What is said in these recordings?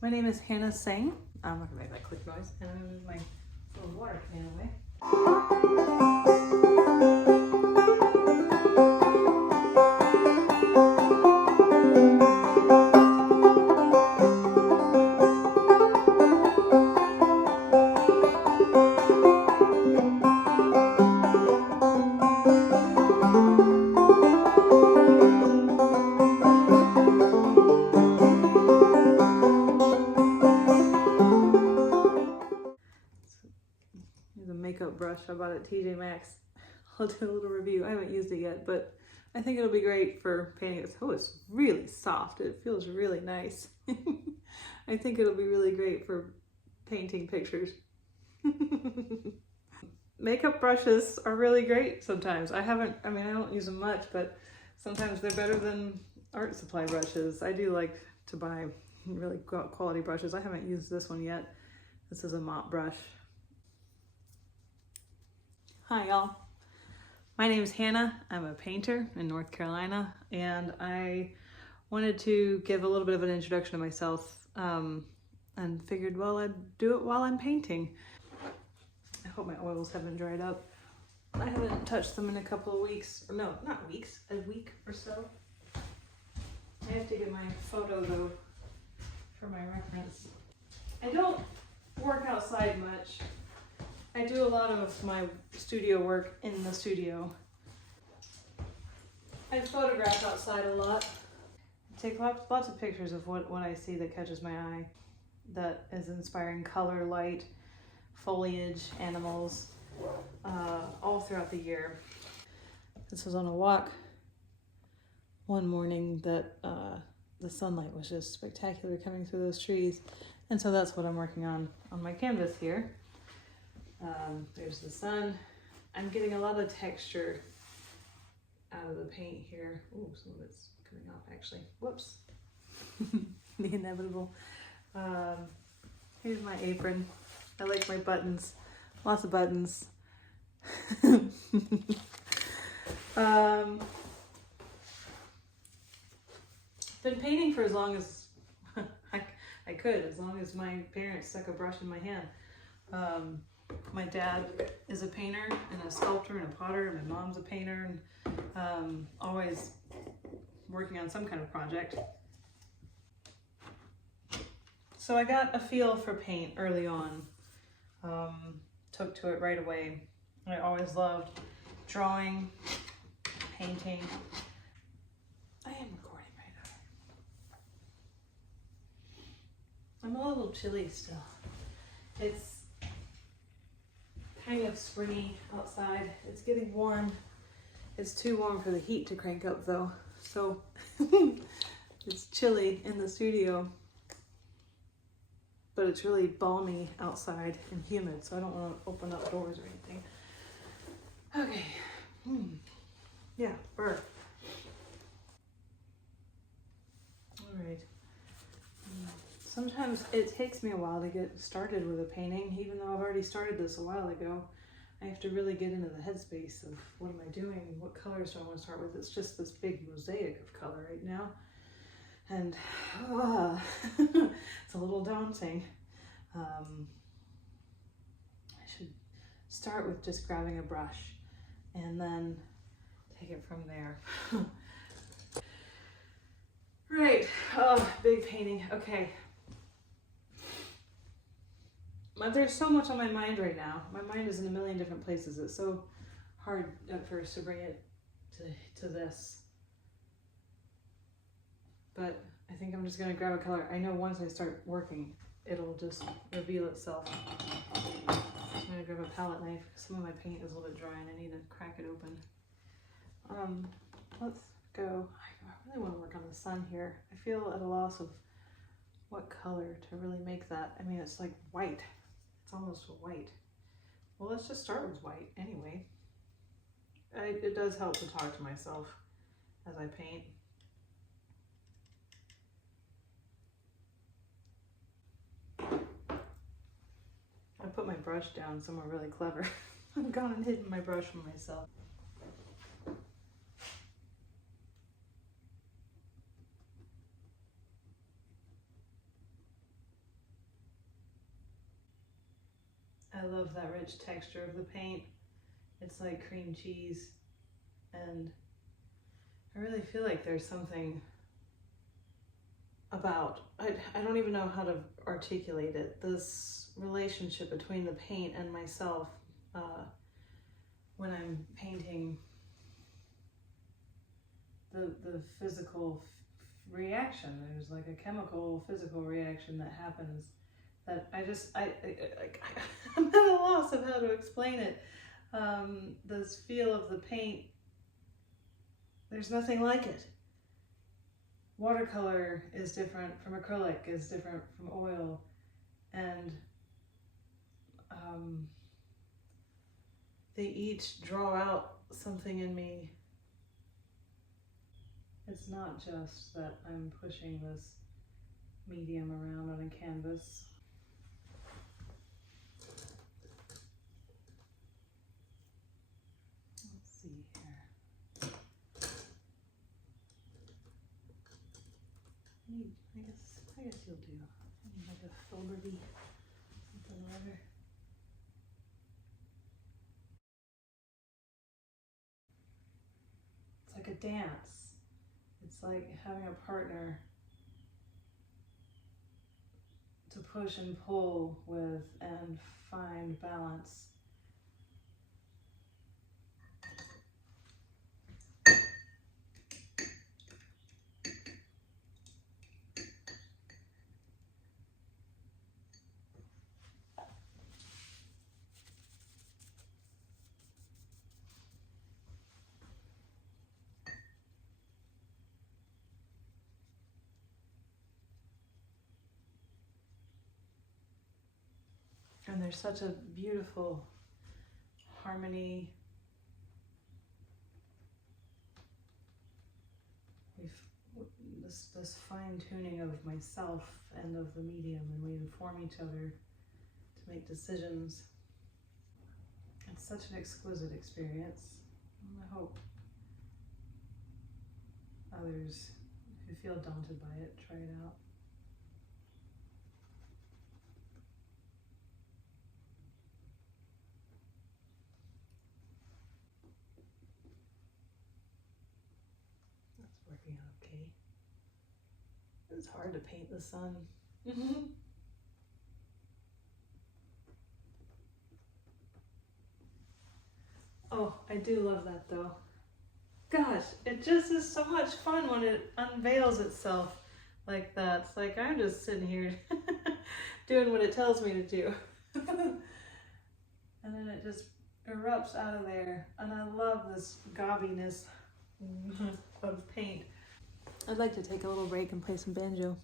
My name is Hannah Singh. I'm not gonna make that click noise, and I'm gonna move my little water can away. Here's a makeup brush I bought at TJ Maxx. I'll do a little review. I haven't used it yet, but I think it'll be great for painting. Oh, it's really soft. It feels really nice. I think it'll be really great for painting pictures. Makeup brushes are really great sometimes. I don't use them much, but sometimes they're better than art supply brushes. I do like to buy really quality brushes. I haven't used this one yet. This is a mop brush. Hi y'all. My name is Hannah. I'm a painter in North Carolina, and I wanted to give a little bit of an introduction to myself and figured, well, I'd do it while I'm painting. I hope my oils haven't dried up. I haven't touched them in a couple of weeks, or no, not weeks, a week or so. I have to get my photo though for my reference. I don't work outside much. I do a lot of my studio work in the studio. I photograph outside a lot. I take lots of pictures of what I see that catches my eye, that is inspiring color, light, foliage, animals, all throughout the year. This was on a walk one morning that the sunlight was just spectacular coming through those trees. And so that's what I'm working on my canvas here. There's the sun. I'm getting a lot of texture out of the paint here. Ooh, some of it's coming off actually. Whoops. The inevitable. Here's my apron. I like my buttons. Lots of buttons. Been painting for as long as I could, as long as my parents stuck a brush in my hand. My dad is a painter and a sculptor and a potter. My mom's a painter and always working on some kind of project. So I got a feel for paint early on. Took to it right away. I always loved drawing, painting. I am recording right now. I'm a little chilly still. It's kind of springy outside. It's getting warm. It's too warm for the heat to crank up though. So it's chilly in the studio, but it's really balmy outside and humid, so I don't want to open up doors or anything. Okay. Yeah, burr. All right. Sometimes it takes me a while to get started with a painting, even though I've already started this a while ago. I have to really get into the headspace of what am I doing? What colors do I want to start with? It's just this big mosaic of color right now. And it's a little daunting. I should start with just grabbing a brush and then take it from there. Right, oh, big painting, okay. There's so much on my mind right now. My mind is in a million different places. It's so hard at first to bring it to this. But I think I'm just gonna grab a color. I know once I start working, it'll just reveal itself. I'm gonna grab a palette knife because some of my paint is a little bit dry and I need to crack it open. Let's go. I really want to work on the sun here. I feel at a loss of what color to really make that. I mean, it's like white. It's almost white. Well, let's just start with white anyway. It does help to talk to myself as I paint. I put my brush down somewhere really clever. I've gone and hidden my brush from myself. I love that rich texture of the paint. It's like cream cheese, and I really feel like there's something about, I don't even know how to articulate it, this relationship between the paint and myself when I'm painting. The physical reaction, there's like a chemical physical reaction that happens that I'm at a loss of how to explain it. This feel of the paint, there's nothing like it. Watercolor is different from acrylic, is different from oil, and they each draw out something in me. It's not just that I'm pushing this medium around on a canvas. Let's see here. I guess you'll do. I need like a filberty something or other. It's like a dance. It's like having a partner to push and pull with and find balance. And there's such a beautiful harmony. This fine-tuning of myself and of the medium, and we inform each other to make decisions. It's such an exquisite experience. I hope others who feel daunted by it try it out. Working out okay. It's hard to paint the sun. Oh, I do love that though. Gosh, it just is so much fun when it unveils itself like that. It's like I'm just sitting here doing what it tells me to do. And then it just erupts out of there. And I love this gobbiness of paint. I'd like to take a little break and play some banjo.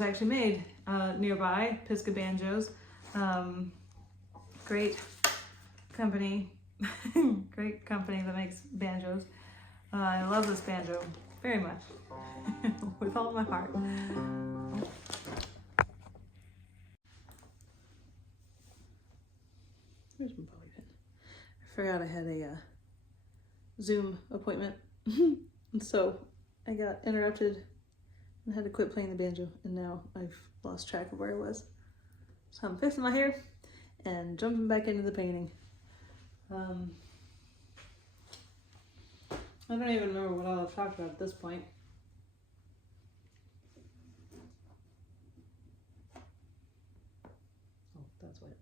Actually made nearby, Pisgah Banjos. Great company, great company that makes banjos. I love this banjo very much, with all my heart. Here's my bobby pin. I forgot I had a Zoom appointment, and so I got interrupted and had to quit playing the banjo, and now I've lost track of where I was. So I'm fixing my hair and jumping back into the painting. I don't even remember what I've talked about at this point. Oh, that's wet.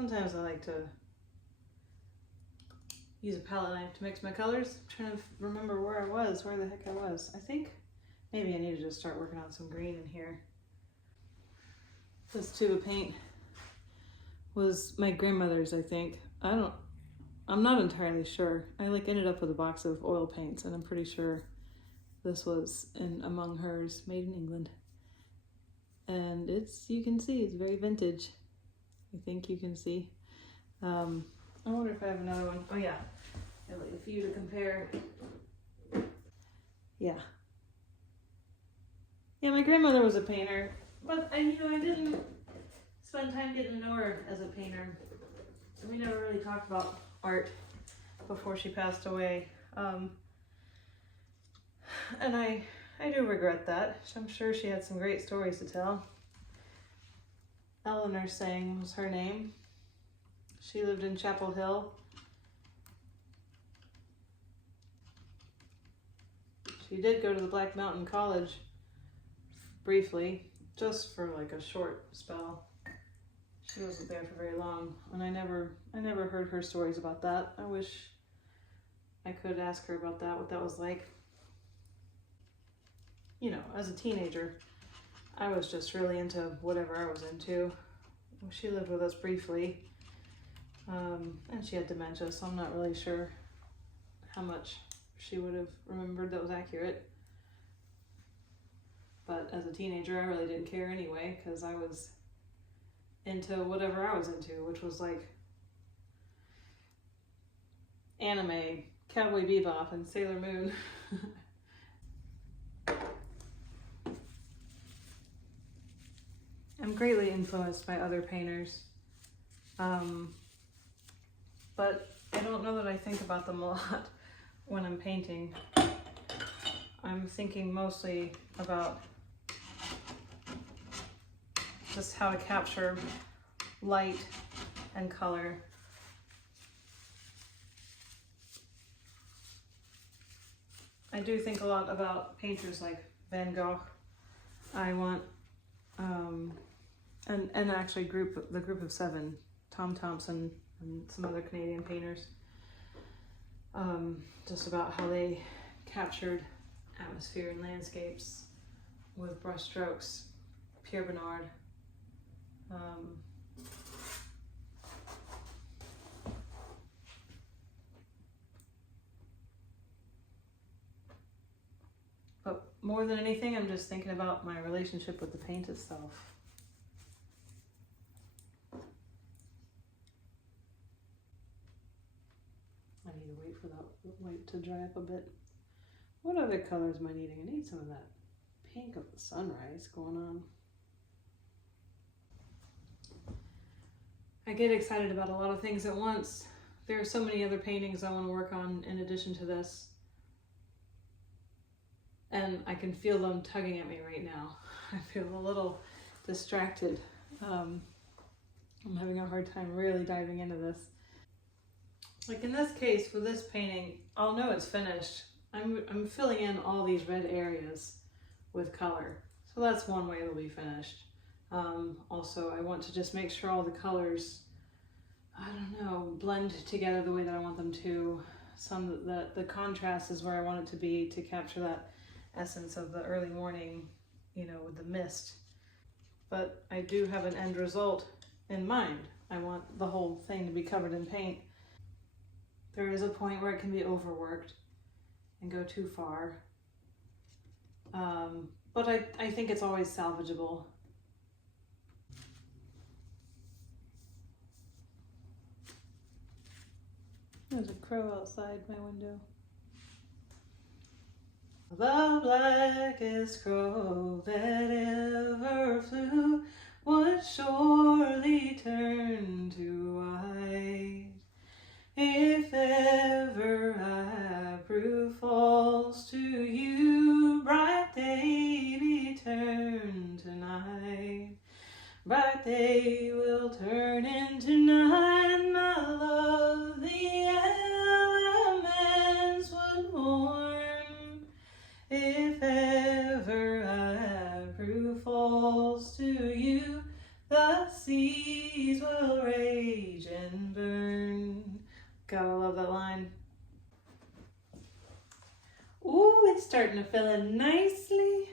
sometimes I like to use a palette knife to mix my colors. I'm trying to remember where the heck I was. I think maybe I need to just start working on some green in here. This tube of paint was my grandmother's, I think. I'm not entirely sure. I ended up with a box of oil paints, and I'm pretty sure this was among hers, made in England. And you can see, it's very vintage. I think you can see. I wonder if I have another one. Oh yeah, I have a few to compare. Yeah. Yeah, my grandmother was a painter, but I didn't spend time getting to know her as a painter. We never really talked about art before she passed away. And I do regret that. I'm sure she had some great stories to tell. Eleanor Sang was her name. She lived in Chapel Hill. She did go to the Black Mountain College briefly, just for like a short spell. She wasn't there for very long, and I never heard her stories about that. I wish I could ask her about that, what that was like. As a teenager, I was just really into whatever I was into. She lived with us briefly, and she had dementia, so I'm not really sure how much she would have remembered that was accurate. But as a teenager, I really didn't care anyway, because I was into whatever I was into, which was like anime, Cowboy Bebop, and Sailor Moon. I'm greatly influenced by other painters, but I don't know that I think about them a lot when I'm painting. I'm thinking mostly about just how to capture light and color. I do think a lot about painters like Van Gogh. I want and actually the group of 7, Tom Thompson and some other Canadian painters, just about how they captured atmosphere and landscapes with brush strokes. Pierre Bernard. But more than anything, I'm just thinking about my relationship with the paint itself. I need to wait for that white to dry up a bit. What other colors am I needing? I need some of that pink of the sunrise going on. I get excited about a lot of things at once. There are so many other paintings I want to work on in addition to this. And I can feel them tugging at me right now. I feel a little distracted. I'm having a hard time really diving into this. Like in this case, for this painting, I'll know it's finished. I'm filling in all these red areas with color. So that's one way it'll be finished. Also, I want to just make sure all the colors, I don't know, blend together the way that I want them to. The contrast is where I want it to be, to capture that essence of the early morning, with the mist. But I do have an end result in mind. I want the whole thing to be covered in paint. There is a point where it can be overworked and go too far. But I think it's always salvageable. There's a crow outside my window. The blackest crow that ever flew would surely turn to white if ever I prove false to you. Bright day be turned to night. Bright day will turn into night. My love, the elements would mourn if ever I prove false to you. The seas will rage and burn. Gotta love that line. Ooh, it's starting to fill in nicely.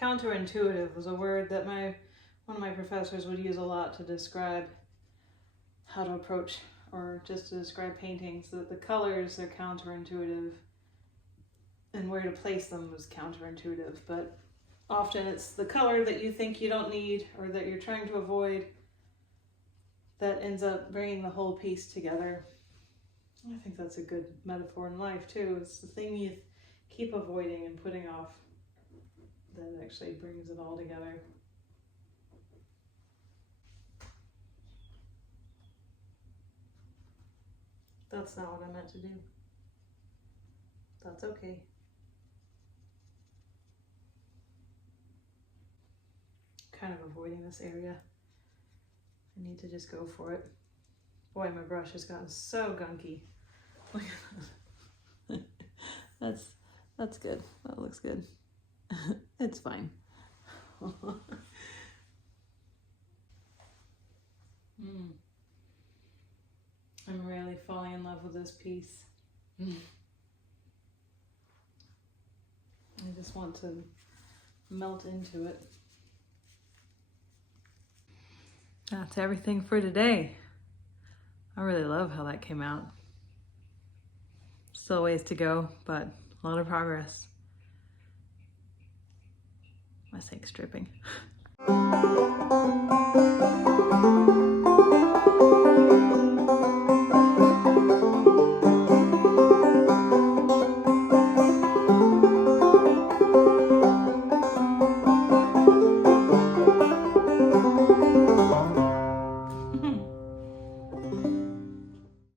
Counterintuitive was a word that one of my professors would use a lot to describe how to approach or just to describe paintings. That the colors are counterintuitive and where to place them was counterintuitive, but often it's the color that you think you don't need or that you're trying to avoid that ends up bringing the whole piece together. I think that's a good metaphor in life too. It's the thing you keep avoiding and putting off that actually brings it all together. That's not what I meant to do. That's okay. Kind of avoiding this area. I need to just go for it. Boy, my brush has gotten so gunky. That's good. That looks good. It's fine. I'm really falling in love with this piece. I just want to melt into it. That's everything for today. I really love how that came out. Still ways to go, but a lot of progress. My sink's dripping.